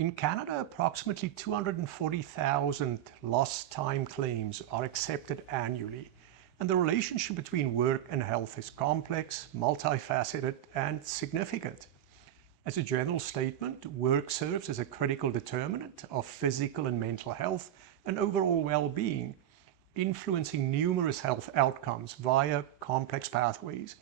In Canada, approximately 240,000 lost time claims are accepted annually, and the relationship between work and health is complex, multifaceted, and significant. As a general statement, work serves as a critical determinant of physical and mental health and overall well-being, influencing numerous health outcomes via complex pathways.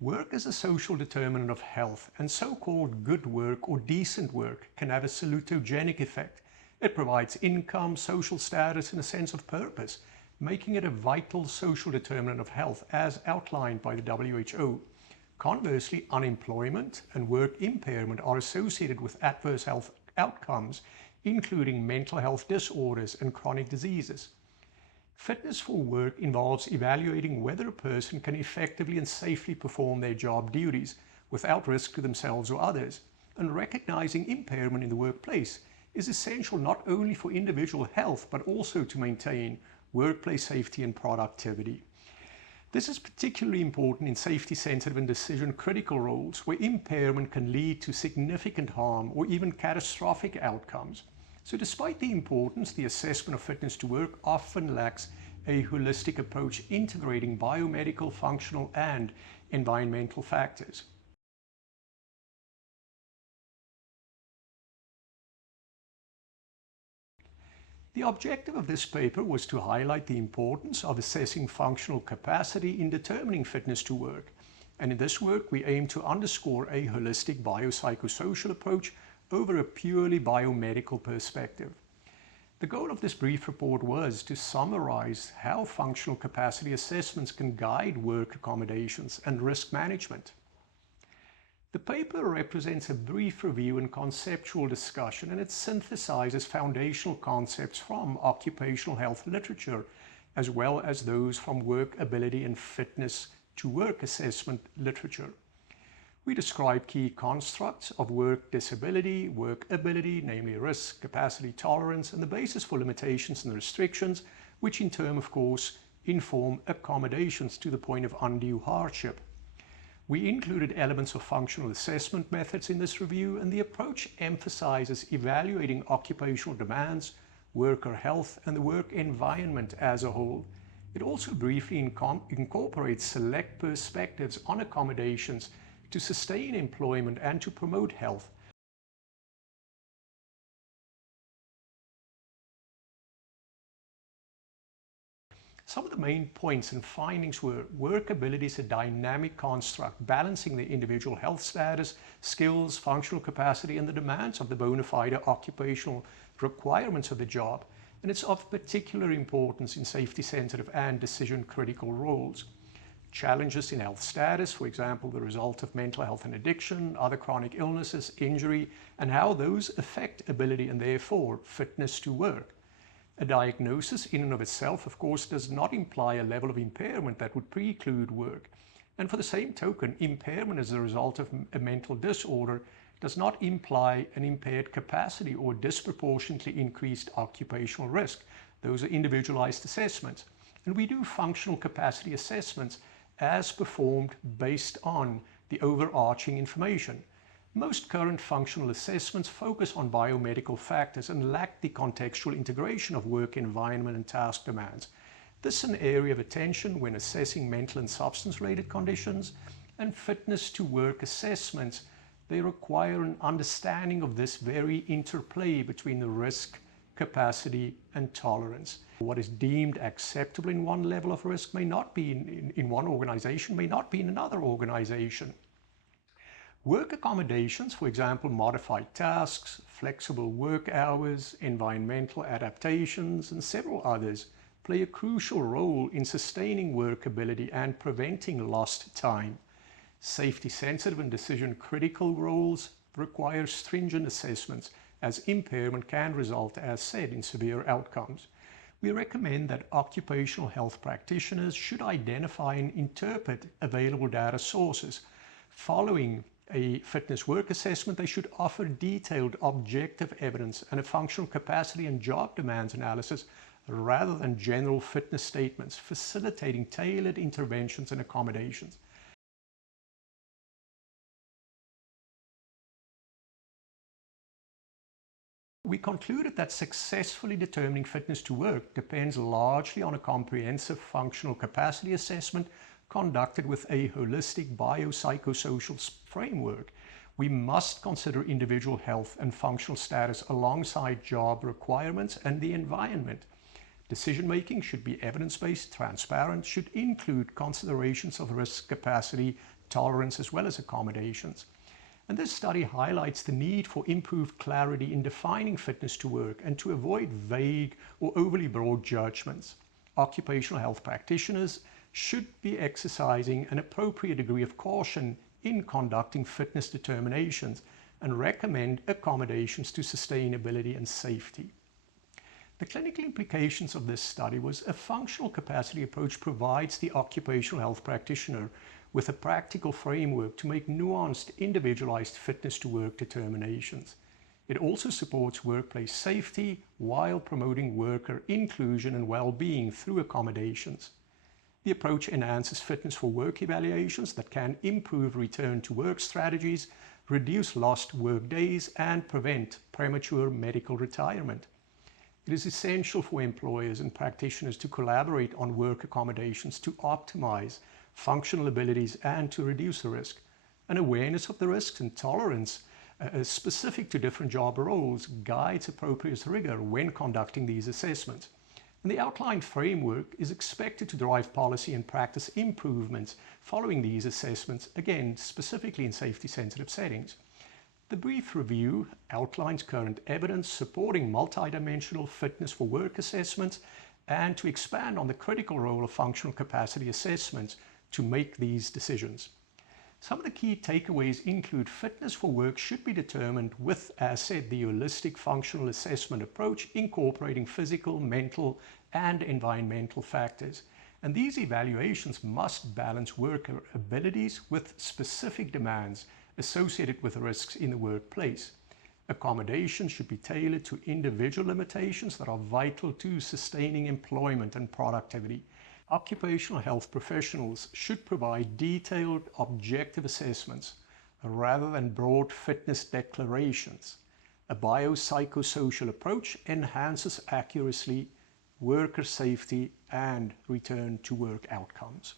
Work is a social determinant of health, and so-called good work or decent work can have a salutogenic effect. It provides income, social status, and a sense of purpose, making it a vital social determinant of health as outlined by the WHO. Conversely, unemployment and work impairment are associated with adverse health outcomes, including mental health disorders and chronic diseases. Fitness for work involves evaluating whether a person can effectively and safely perform their job duties without risk to themselves or others, and recognizing impairment in the workplace is essential not only for individual health but also to maintain workplace safety and productivity. This is particularly important in safety-sensitive and decision-critical roles where impairment can lead to significant harm or even catastrophic outcomes. So despite the importance, the assessment of fitness to work often lacks a holistic approach integrating biomedical, functional, and environmental factors. The objective of this paper was to highlight the importance of assessing functional capacity in determining fitness to work. And in this work, we aim to underscore a holistic biopsychosocial approach over a purely biomedical perspective. The goal of this brief report was to summarize how functional capacity assessments can guide work accommodations and risk management. The paper represents a brief review and conceptual discussion, and it synthesizes foundational concepts from occupational health literature, as well as those from work ability and fitness to work assessment literature. We describe key constructs of work disability, work ability, namely risk, capacity, tolerance, and the basis for limitations and restrictions, which in turn, of course, inform accommodations to the point of undue hardship. We included elements of functional assessment methods in this review, and the approach emphasizes evaluating occupational demands, worker health, and the work environment as a whole. It also briefly incorporates select perspectives on accommodations to sustain employment and to promote health. Some of the main points and findings were workability is a dynamic construct balancing the individual health status, skills, functional capacity, and the demands of the bona fide occupational requirements of the job, and it's of particular importance in safety-sensitive and decision-critical roles. Challenges in health status, for example, the result of mental health and addiction, other chronic illnesses, injury, and how those affect ability and therefore fitness to work. A diagnosis in and of itself, of course, does not imply a level of impairment that would preclude work. And for the same token, impairment as a result of a mental disorder does not imply an impaired capacity or disproportionately increased occupational risk. Those are individualized assessments. And we do functional capacity assessments as performed based on the overarching information. Most current functional assessments focus on biomedical factors and lack the contextual integration of work environment and task demands. This is an area of attention when assessing mental and substance-related conditions, and fitness to work assessments, they require an understanding of this very interplay between the risk, capacity, and tolerance. What is deemed acceptable in one level of risk may not be in one organization, may not be in another organization. Work accommodations, for example, modified tasks, flexible work hours, environmental adaptations, and several others, play a crucial role in sustaining workability and preventing lost time. Safety-sensitive and decision-critical roles require stringent assessments, as impairment can result, as said, in severe outcomes. We recommend that occupational health practitioners should identify and interpret available data sources. Following a fitness work assessment, they should offer detailed objective evidence and a functional capacity and job demands analysis rather than general fitness statements, facilitating tailored interventions and accommodations. We concluded that successfully determining fitness to work depends largely on a comprehensive functional capacity assessment conducted with a holistic biopsychosocial framework. We must consider individual health and functional status alongside job requirements and the environment. Decision-making should be evidence-based, transparent, should include considerations of risk, capacity, tolerance, as well as accommodations. And this study highlights the need for improved clarity in defining fitness to work and to avoid vague or overly broad judgments. Occupational health practitioners should be exercising an appropriate degree of caution in conducting fitness determinations and recommend accommodations to sustainability and safety. The clinical implications of this study was a functional capacity approach provides the occupational health practitioner with a practical framework to make nuanced, individualized fitness to work determinations. It also supports workplace safety while promoting worker inclusion and well-being through accommodations. The approach enhances fitness for work evaluations that can improve return to work strategies, reduce lost work days, and prevent premature medical retirement. It is essential for employers and practitioners to collaborate on work accommodations to optimize functional abilities and to reduce the risk. An awareness of the risks and tolerance specific to different job roles guides appropriate rigor when conducting these assessments. And the outlined framework is expected to drive policy and practice improvements following these assessments, again, specifically in safety-sensitive settings. The brief review outlines current evidence supporting multidimensional fitness for work assessments and to expand on the critical role of functional capacity assessments to make these decisions. Some of the key takeaways include fitness for work should be determined with, as said, the holistic functional assessment approach incorporating physical, mental, and environmental factors. And these evaluations must balance worker abilities with specific demands associated with risks in the workplace. Accommodations should be tailored to individual limitations that are vital to sustaining employment and productivity. Occupational health professionals should provide detailed, objective assessments rather than broad fitness declarations. A biopsychosocial approach enhances accuracy, worker safety, and return to work outcomes.